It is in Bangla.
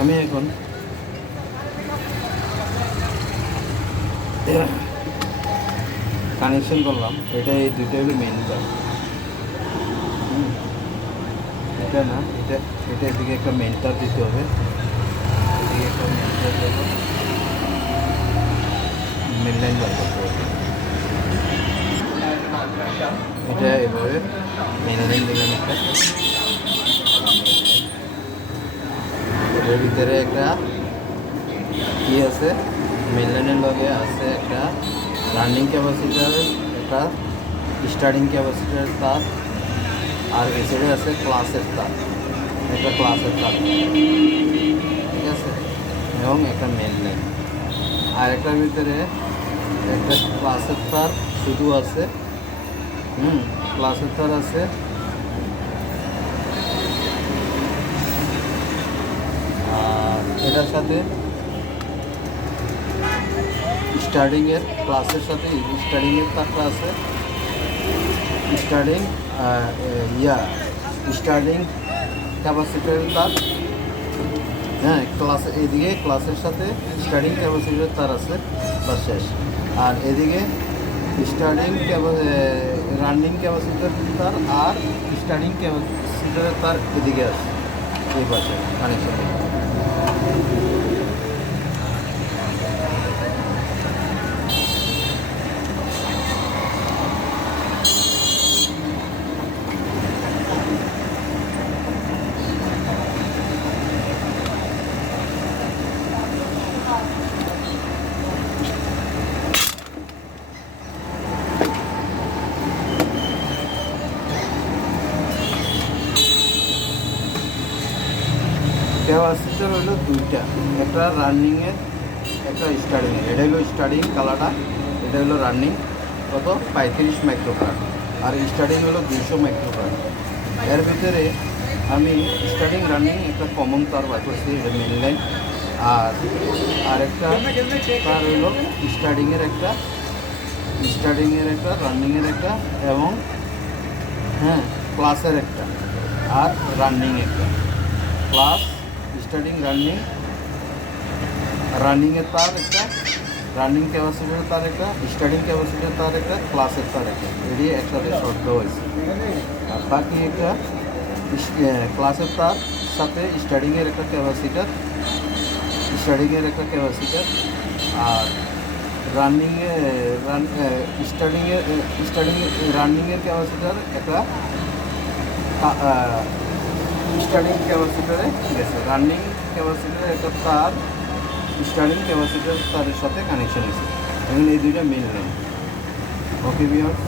আমি এখন কানেকশন করলাম। এটা এই দুটো হলো মেন তার। এটা না, এটা এটা এদিকে একটা মেন তার দিতে হবে, এদিকে একটা মেন তার দেবো, মেন লাইন বার করতে হবে। এটা এভাবে মেন লাইন দিলাম একটা। এর ভিতরে একটা কি আছে, মেন লাইনের লগে আছে একটা রানিং ক্যাপাসিটার, একটা স্টার্টিং ক্যাপাসিটার তার, আর এই সাইডে আছে ক্লাসের তার, একটা ক্লাসের তার, ঠিক আছে, এবং একটা মেন লাইন। আর একটার ভিতরে একটা ক্লাসের তার শুধু আছে, ক্লাসের তার আছে, আর এটার সাথে স্টার্টিংয়ের ক্লাসের সাথে স্টার্টিংয়ের তারটা আছে, স্টার্টিং স্টার্টিং ক্যাপাসিটারের তার, হ্যাঁ, ক্লাসে এদিকে ক্লাসের সাথে স্টার্টিং ক্যাপাসিটারের তার আছে, বা শেষ। আর এদিকে স্টার্টিং রানিং ক্যাপাসিটার তার আর স্টার্টিং ক্যাপাসিটারের তার এদিকে আছে, এই পাশে কানেকশন। ক্যাপাসিটার হলো দুইটা, একটা রানিংয়ের, একটা স্টার্টিংয়ের। এটা হলো স্টার্টিং কালারটা, এটা হলো রানিং, কত 35 মাইক্রোফ্যারাড, আর স্টার্টিং হলো 200 মাইক্রোফ্যারাড। এর ভিতরে আমি স্টার্টিং রানিং একটা কমন তার বার করছি, এটা মেন লাইন। আর আরেকটা তার হলো স্টার্টিংয়ের একটা, রানিংয়ের একটা, এবং হ্যাঁ ক্লাসের একটা, আর রানিং একটা। ক্লাস, স্টার্টিং, রানিংয়ের তার একটা, রানিং ক্যাপাসিটারের তার একটা, স্টার্টিং ক্যাপাসিটারের তার একটা, ক্লাসের তার একটা, এটি একসাথে শর্ট দেওয়া হয়েছে। আর বাকি একটা ক্লাসের তার সাথে স্টার্টিংয়ের একটা ক্যাপাসিটার, আর রানিংয়ের ক্যাপাসিটার একটা, স্টার্টিং ক্যাপাসিটারে গেছে, রানিং ক্যাপাসিটারের একটা তার স্টার্টিং ক্যাপাসিটার তারের সাথে কানেকশন হয়েছে। এখন এই দুইটা মেন লাইন। Okay viewers.